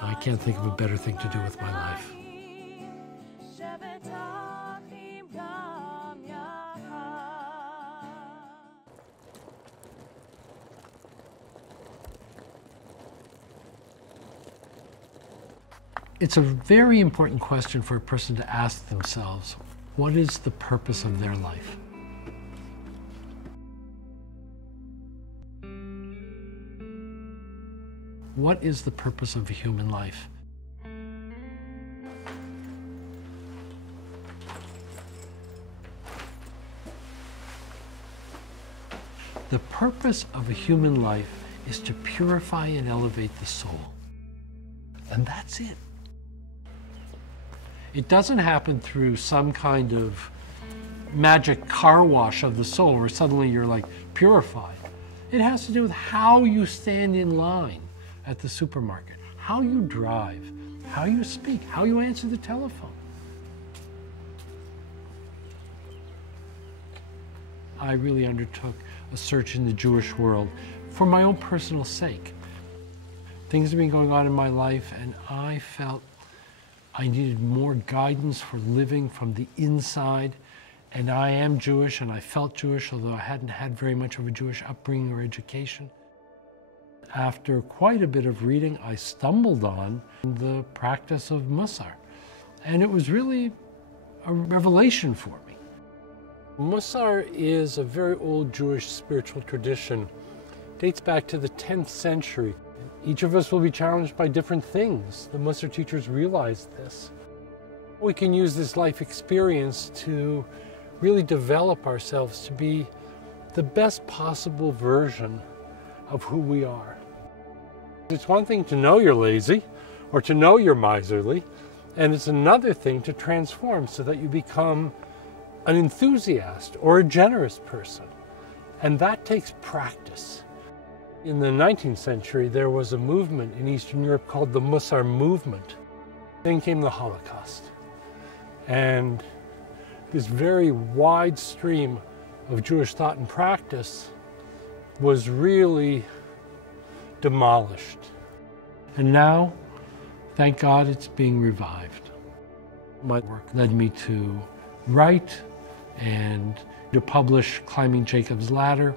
I can't think of a better thing to do with my life. It's a very important question for a person to ask themselves. What is the purpose of their life? What is the purpose of a human life? The purpose of a human life is to purify and elevate the soul. And that's it. It doesn't happen through some kind of magic car wash of the soul where suddenly you're like purified. It has to do with how you stand in line at the supermarket, how you drive, how you speak, how you answer the telephone. I really undertook a search in the Jewish world for my own personal sake. Things have been going on in my life, and I felt I needed more guidance for living from the inside. And I am Jewish, and I felt Jewish, although I hadn't had very much of a Jewish upbringing or education. After quite a bit of reading, I stumbled on the practice of Mussar. And it was really a revelation for me. Mussar is a very old Jewish spiritual tradition. It dates back to the 10th century. Each of us will be challenged by different things. The Mussar teachers realized this. We can use this life experience to really develop ourselves to be the best possible version of who we are. It's one thing to know you're lazy or to know you're miserly, and it's another thing to transform so that you become an enthusiast or a generous person. And that takes practice. In the 19th century, there was a movement in Eastern Europe called the Mussar movement. Then came the Holocaust. And this very wide stream of Jewish thought and practice was really demolished. And now, thank God, it's being revived. My work led me to write and to publish Climbing Jacob's Ladder.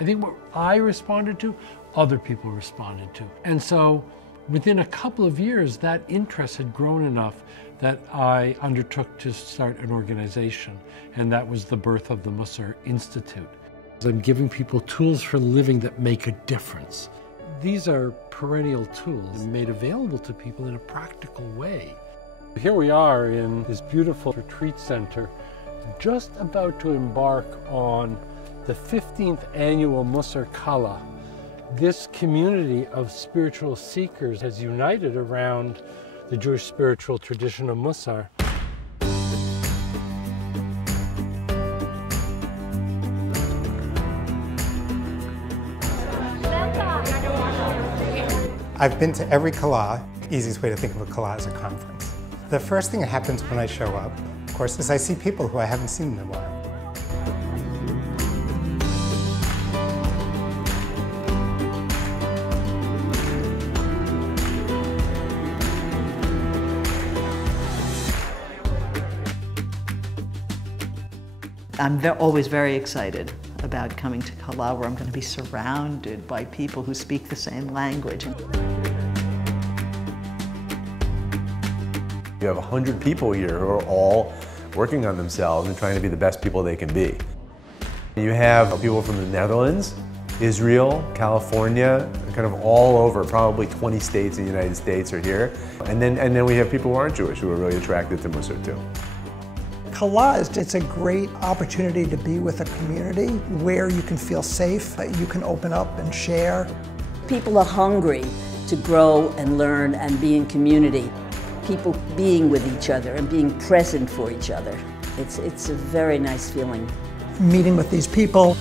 I think what I responded to, other people responded to. And so within a couple of years, that interest had grown enough that I undertook to start an organization, and that was the birth of the Mussar Institute. I'm giving people tools for living that make a difference. These are perennial tools made available to people in a practical way. Here we are in this beautiful retreat center, just about to embark on the 15th annual Mussar Kala. This community of spiritual seekers has united around the Jewish spiritual tradition of Mussar. I've been to every Kala. Easiest way to think of a Kala is a conference. The first thing that happens when I show up, of course, is I see people who I haven't seen in a while. I'm always very excited about coming to Kala, where I'm going to be surrounded by people who speak the same language. You have 100 people here who are all working on themselves and trying to be the best people they can be. You have people from the Netherlands, Israel, California, kind of all over, probably 20 states in the United States are here. And then we have people who aren't Jewish who are really attracted to Mussar too. Kala, it's a great opportunity to be with a community where you can feel safe, you can open up and share. People are hungry to grow and learn and be in community. People being with each other and being present for each other. It's a very nice feeling. Meeting with these people,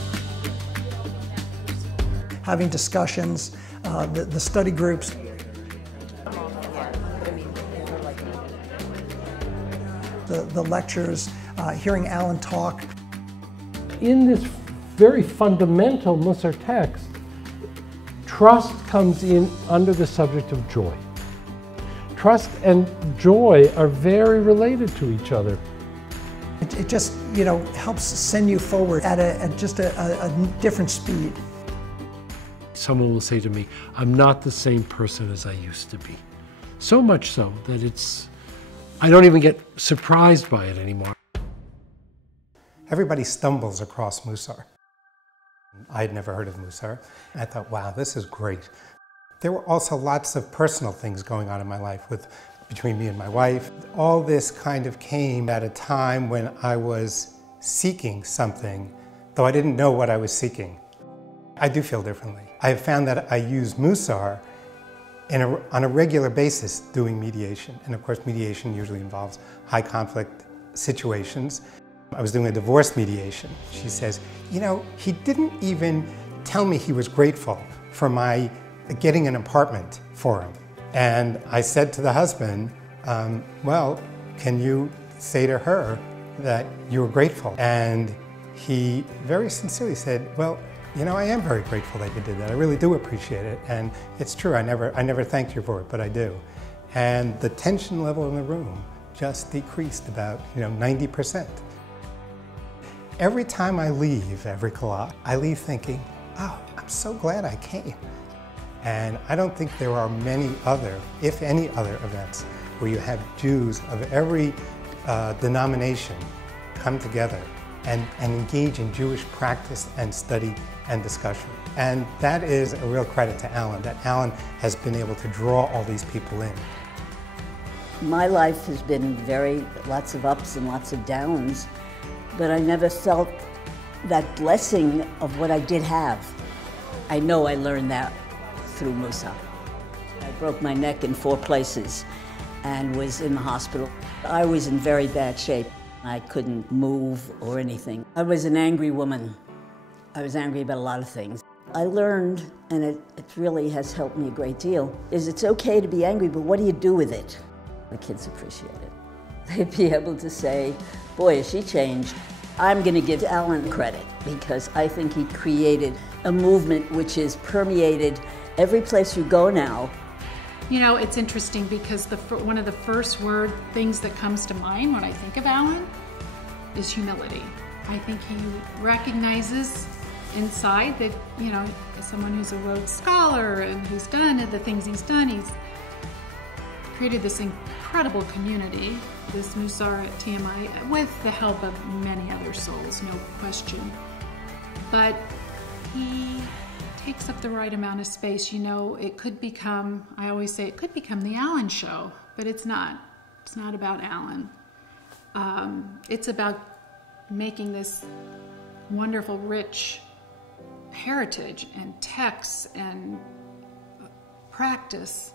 having discussions, the study groups. The lectures, hearing Alan talk. In this very fundamental Musar text, trust comes in under the subject of joy. Trust and joy are very related to each other. It just, helps send you forward at just a different speed. Someone will say to me, I'm not the same person as I used to be. So much so that I don't even get surprised by it anymore. Everybody stumbles across Musar. I had never heard of Musar. I thought, wow, this is great. There were also lots of personal things going on in my life between me and my wife. All this kind of came at a time when I was seeking something, though I didn't know what I was seeking. I do feel differently. I have found that I use Musar on a regular basis doing mediation. And of course, mediation usually involves high conflict situations. I was doing a divorce mediation. She says, he didn't even tell me he was grateful for my getting an apartment for him. And I said to the husband, well, can you say to her that you were grateful? And he very sincerely said, well, I am very grateful that you did that. I really do appreciate it. And it's true, I never thanked you for it, but I do. And the tension level in the room just decreased about 90%. Every time I leave every Kala, I leave thinking, oh, I'm so glad I came. And I don't think there are many other, if any other events where you have Jews of every denomination come together and engage in Jewish practice and study and discussion. And that is a real credit to Alan, that Alan has been able to draw all these people in. My life has been lots of ups and lots of downs, but I never felt that blessing of what I did have. I know I learned that through Musar. I broke my neck in 4 places and was in the hospital. I was in very bad shape. I couldn't move or anything. I was an angry woman. I was angry about a lot of things. I learned, and it really has helped me a great deal, is it's okay to be angry, but what do you do with it? The kids appreciate it. They'd be able to say, boy, has she changed. I'm going to give Alan credit because I think he created a movement which is permeated every place you go now. It's interesting because one of the first things that comes to mind when I think of Alan is humility. I think he recognizes inside that, as someone who's a Rhodes Scholar and who's done the things he's done, he's created this incredible community, this Musar at TMI, with the help of many other souls, no question. But he takes up the right amount of space. It could become, I always say, it could become the Alan show, but it's not. It's not about Alan. It's about making this wonderful, rich heritage and texts and practice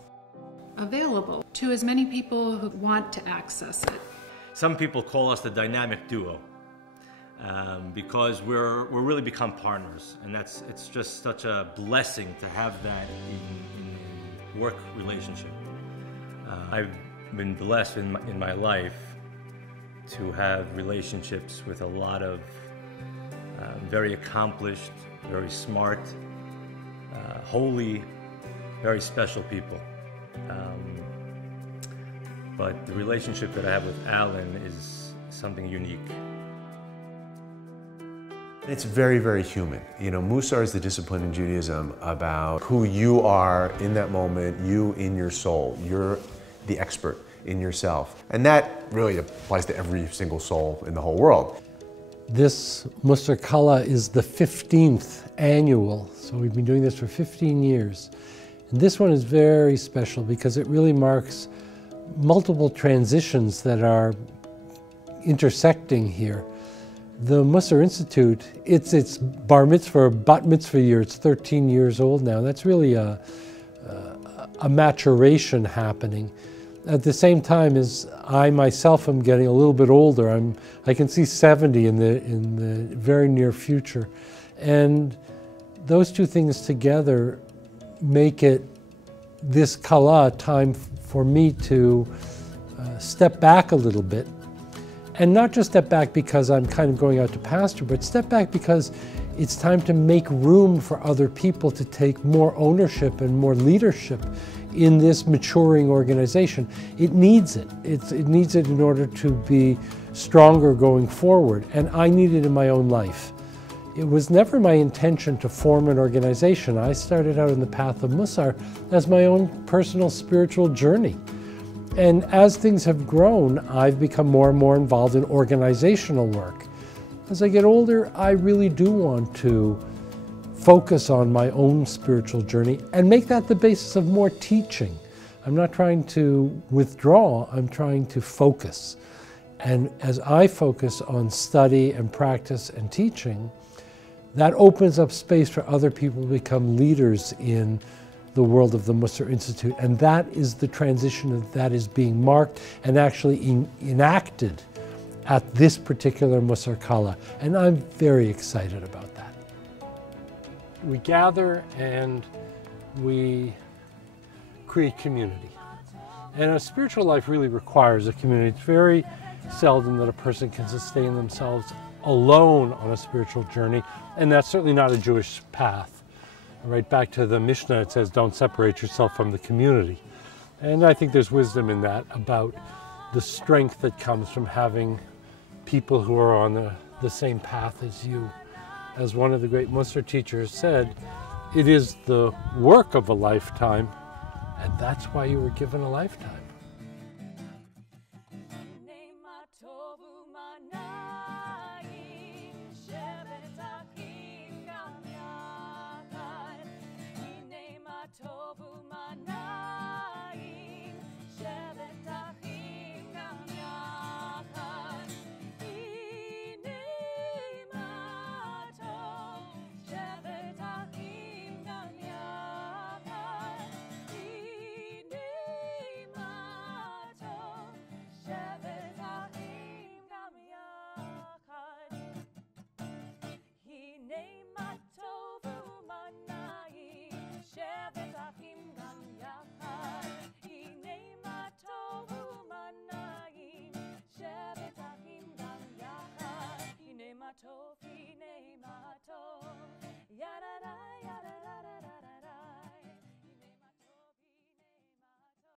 available to as many people who want to access it. Some people call us the dynamic duo because we're really become partners, and it's just such a blessing to have that in work relationship. I've been blessed in my life to have relationships with a lot of very accomplished, very smart, holy, very special people. But the relationship that I have with Alan is something unique. It's very, very human. Musar is the discipline in Judaism about who you are in that moment, you in your soul. You're the expert in yourself. And that really applies to every single soul in the whole world. This Musar Kala is the 15th annual, so we've been doing this for 15 years. And this one is very special because it really marks multiple transitions that are intersecting here. The Musar Institute, it's its bar mitzvah, bat mitzvah year. It's 13 years old now. That's really a maturation happening. At the same time as I myself am getting a little bit older, I can see 70 in the very near future. And those two things together make it this Kala time for me to step back a little bit. And not just step back because I'm kind of going out to pasture, but step back because It's time to make room for other people to take more ownership and more leadership in this maturing organization. It needs it. It needs it in order to be stronger going forward, and I need it in my own life. It was never my intention to form an organization. I started out in the path of Mussar as my own personal spiritual journey. And as things have grown, I've become more and more involved in organizational work. As I get older, I really do want to focus on my own spiritual journey and make that the basis of more teaching. I'm not trying to withdraw, I'm trying to focus. And as I focus on study and practice and teaching, that opens up space for other people to become leaders in the world of the Mussar Institute. And that is the transition that is being marked and actually enacted at this particular Mussar Kala. And I'm very excited about that. We gather and we create community. And a spiritual life really requires a community. It's very seldom that a person can sustain themselves alone on a spiritual journey, and that's certainly not a Jewish path. Right back to the Mishnah, it says, don't separate yourself from the community. And I think there's wisdom in that about the strength that comes from having people who are on the same path as you. As one of the great Mussar teachers said, it is the work of a lifetime, and that's why you were given a lifetime.